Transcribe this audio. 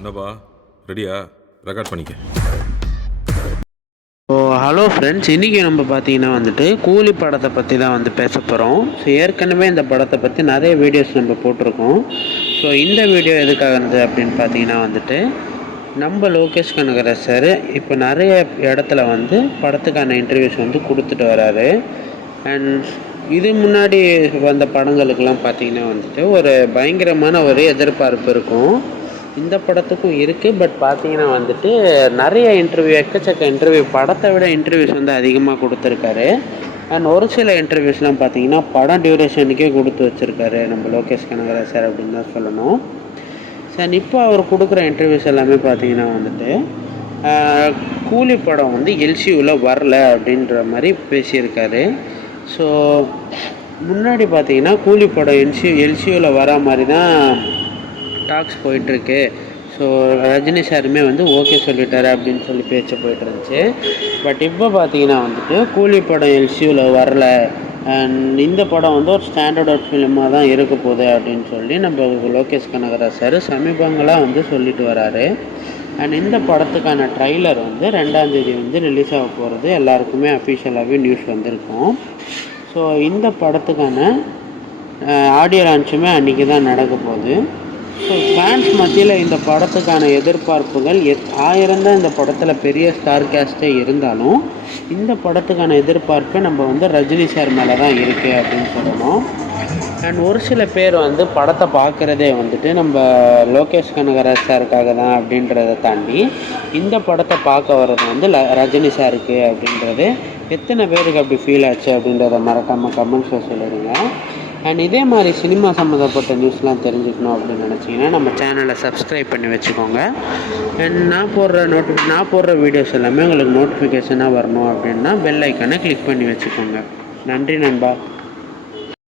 என்னப்பா ரெடியா? ரெக்கார்ட் பண்ணிக்க. ஸோ ஹலோ ஃப்ரெண்ட்ஸ் இன்றைக்கி நம்ம பார்த்தீங்கன்னா வந்துட்டு கூலி படத்தை பற்றி தான் வந்து பேச போகிறோம் ஸோ ஏற்கனவே இந்த படத்தை பற்றி நிறைய வீடியோஸ் நம்ம போட்டிருக்கோம். ஸோ இந்த வீடியோ எதுக்காக இருந்தது அப்படின்னு பார்த்தீங்கன்னா வந்துட்டு நம்ம லோகேஷ் கனகராஜ் சார் இப்போ நிறைய இடத்துல வந்து படத்துக்கான இன்டர்வியூஸ் வந்து கொடுத்துட்டு வராரு. அண்ட் இது முன்னாடி வந்த படங்களுக்கெல்லாம் பார்த்தீங்கன்னா வந்துட்டு ஒரு பயங்கரமான ஒரு எதிர்பார்ப்பு இருக்கும். இந்த படத்துக்கும் இருக்குது பட் பார்த்தீங்கன்னா வந்துட்டு நிறைய இன்டர்வியூ எக்கச்சக்க இன்டர்வியூ படத்தை விட இன்டர்வியூஸ் வந்து அதிகமாக கொடுத்துருக்காரு. அண்ட் ஒரு சில இன்டர்வியூஸ்லாம் பார்த்தீங்கன்னா படம் டியூரேஷனுக்கே கொடுத்து வச்சுருக்காரு. நம்ம லோகேஷ் கனகராஜ் சார் அப்படின்னு தான் சொல்லணும். சார் இப்போ அவர் கொடுக்குற இன்டர்வியூஸ் எல்லாமே பார்த்தீங்கன்னா வந்துட்டு கூலி படம் வந்து எல்சியூவில் வரல அப்படின்ற மாதிரி பேசியிருக்காரு. ஸோ முன்னாடி பார்த்தீங்கன்னா கூலி படம் எல்சி எல்சியூவில் வரா மாதிரி தான் டாக்ஸ் போயிட்டுருக்கு. ஸோ ரஜினி சாருமே வந்து ஓகே சொல்லிட்டாரு அப்படின்னு சொல்லி பேச்சு போயிட்டு இருந்துச்சு பட் இப்போ பார்த்தீங்கன்னா வந்துட்டு கூலி படம் எல்சியூவில் வரல. அண்ட் இந்த படம் வந்து ஒரு ஸ்டாண்டர்ட் அவுட் ஃபிலிமாக தான் இருக்க போகுது அப்படின்னு சொல்லி நம்ம லோகேஷ் கனகராஜ் சார் சமீபங்களாக வந்து சொல்லிட்டு வராரு. அண்ட் இந்த படத்துக்கான ட்ரைலர் வந்து ரெண்டாந்தேதி வந்து ரிலீஸ் ஆக போகிறது எல்லாருக்குமே அஃபிஷியலாகவே நியூஸ் வந்திருக்கும். ஸோ இந்த படத்துக்கான ஆடியோ லான்ச்சுமே அன்றைக்கி தான் நடக்க போகுது. ஸோ ஃபேன்ஸ் மத்தியில் இந்த படத்துக்கான எதிர்பார்ப்புகள் எத் ஆயிரம் தான் இந்த படத்தில் பெரிய ஸ்டார் கேஸ்டே இருந்தாலும் இந்த படத்துக்கான எதிர்பார்ப்பு நம்ம வந்து ரஜினி சார் மேலே தான் இருக்குது அப்படின்னு சொல்லணும். அண்ட் ஒரு சில பேர் வந்து படத்தை பார்க்குறதே வந்துட்டு நம்ம லோகேஷ் கனகராஜ் சாருக்காக தான் அப்படின்றத தாண்டி இந்த படத்தை பார்க்க வர்றது வந்து ல ரஜினி சாருக்கு அப்படின்றது எத்தனை பேருக்கு அப்படி ஃபீல் ஆச்சு அப்படின்றத மறக்காமல் கமெண்ட்ஸில் சொல்லிடுங்க. அண்ட் இதே மாதிரி சினிமா சம்மந்தப்பட்ட நியூஸ்லாம் தெரிஞ்சுக்கணும் அப்படின்னு நினச்சிங்கன்னா நம்ம சேனலை சப்ஸ்கிரைப் பண்ணி வச்சுக்கோங்க. அண்ட் நான் போடுற நோட்டி நான் போடுற வீடியோஸ் எல்லாமே உங்களுக்கு நோட்டிஃபிகேஷனாக வரணும் அப்படின்னா பெல் ஐக்கானை கிளிக் பண்ணி வச்சுக்கோங்க. நன்றி நண்பா.